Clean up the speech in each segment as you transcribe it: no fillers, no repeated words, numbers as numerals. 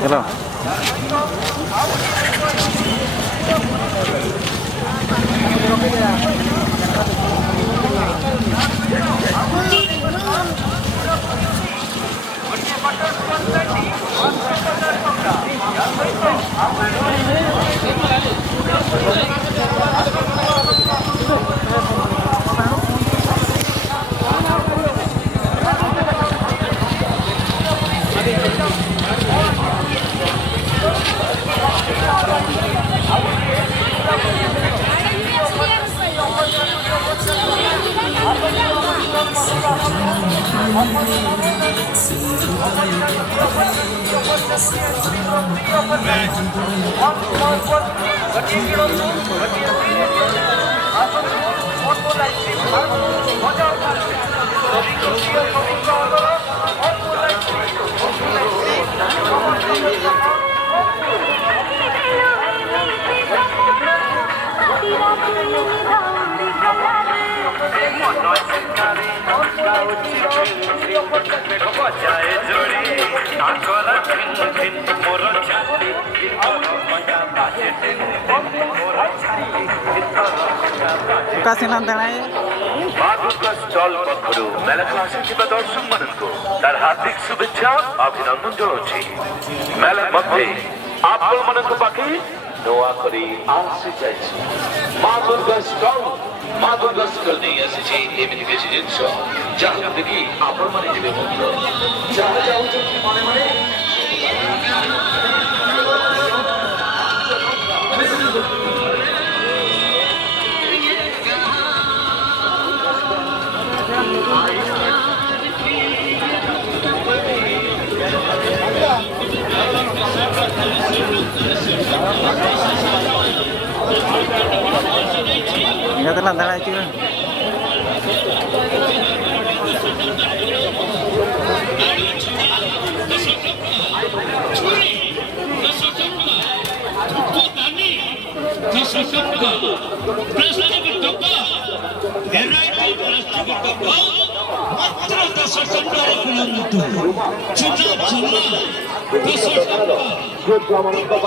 Hello. Stall पक्षर मेलाको आसिथिबा दर्शक माननको तार हार्दिक शुभेच्छा अभिनंदन जनाउछि। मेला मध्ये आपल माननको पाखे नोआ करी आसी जाइछि। माँ दुर्गा स्टल माँ दुर्गा स्टल नै आसिछि एमिति किछि जिनिस जहाँ देखि आपल माने जिबे मुक्त जहाँ जाउछन् माने माने Enggak telan telan itu.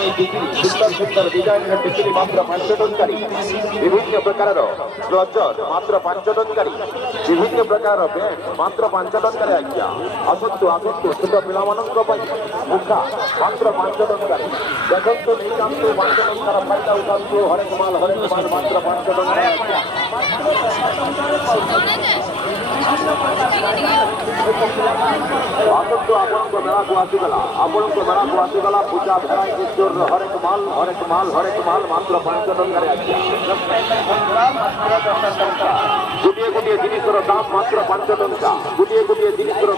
सुंदर डिजाइन टिकली मात्र 5 टनकारी विभिन्न प्रकार ब्लजर मात्र 5 टनकारी विभिन्न प्रकार बैंड मात्र 5 टनकारी आज्ञा आसतु आसतु छोट पिला मुखा मात्र 5 टनकारी देखु नहीं जानतु 5 टनकार फायदा उठातु हरेक माल मात्र 5 टनकारी आसतु आपनको मेला को आसीगला पूजा भेराइटी स्टोर हरेक माल मात्र 5 टनकार गोटे गोटे जिनिसर दाम मात्र 5 टंका गोटे गोटे जिनिसर